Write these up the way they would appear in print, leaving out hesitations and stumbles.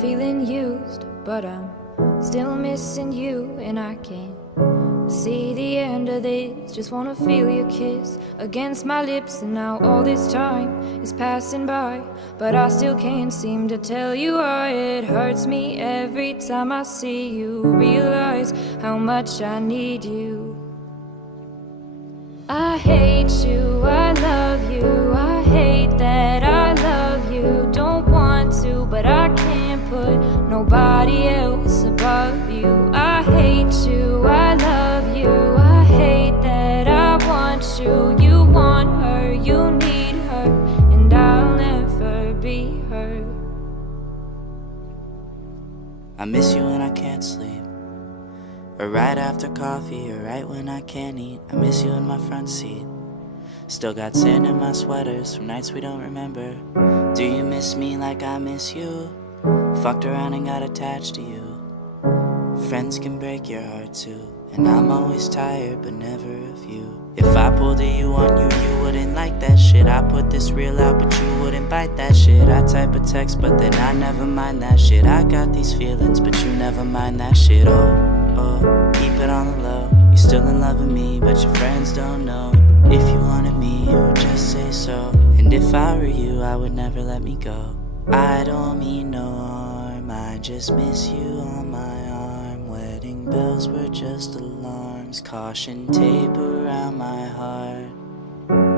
feeling used, but I'm still missing you, and I can't see the end of this. Just wanna feel your kiss against my lips, and now all this time is passing by, but I still can't seem to tell you why. It hurts me every time I see you, realize how much I need you. I hate you, I love you, I hate that I love you. Don't want to, but I can't put nobody else above you. I hate you, I love you, I hate that I want you. You want her, you need her, and I'll never be her. I miss you when I can't sleep, or right after coffee, or right when I can't eat. I miss you in my front seat. Still got sand in my sweaters from nights we don't remember. Do you miss me like I miss you? Fucked around and got attached to you. Friends can break your heart too, and I'm always tired but never of you. If I pulled a you on you, you wouldn't like that shit. I put this reel out but you wouldn't bite that shit. I type a text but then I never mind that shit. I got these feelings but you never mind that shit. Oh, keep it on the low. You're still in love with me but your friends don't know. If you wanted me, you would just say so, and if I were you, I would never let me go. I don't mean no harm, I just miss you on my arm. Wedding bells were just alarms, caution tape around my heart.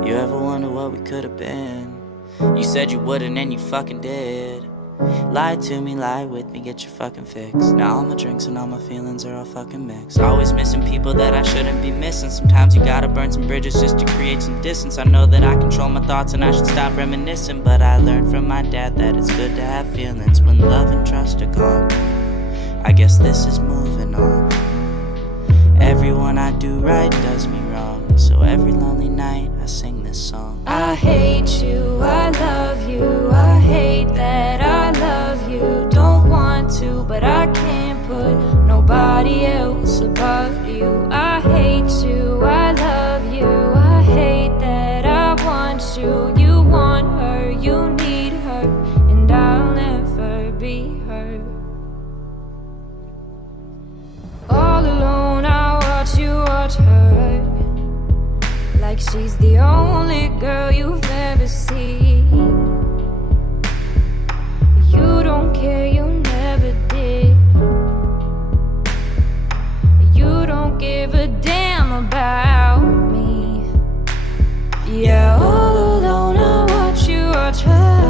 You ever wonder what we could have been? You said you wouldn't and you fucking did. Lie to me, lie with me, get your fucking fix. Now all my drinks and all my feelings are all fucking mixed. Always missing people that I shouldn't be missing. Sometimes you gotta burn some bridges just to create some distance. I know that I control my thoughts and I should stop reminiscing, but I learned from my dad that it's good to have feelings when love and trust are gone. I guess this is moving on. Everyone I do right does me wrong, so every lonely night I sing this song. I hate you, I love you, I hate that I love you. Don't want to, but I can't put nobody else above you. I hate you, I love you, I hate that I want you. You want her, you need her, and I'll never be her. All alone I watch you watch her, like she's the only girl you've ever seen. You don't care, you never did. You don't give a damn about me. Yeah, all alone I watch you watch her.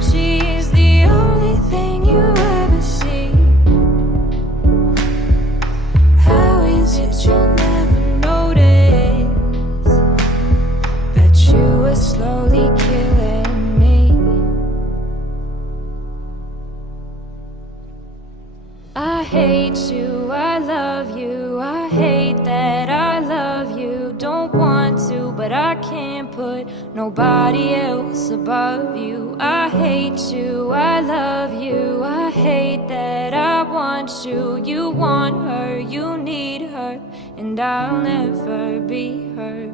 She's the only thing you ever see. How is it you never notice that you were slowly killing me? I hate you, I love you, I hate that I love you. Don't want to, but I can't put nobody else above you. I hate you, I love you, I hate that I want you. You want her, you need her, and I'll never be her.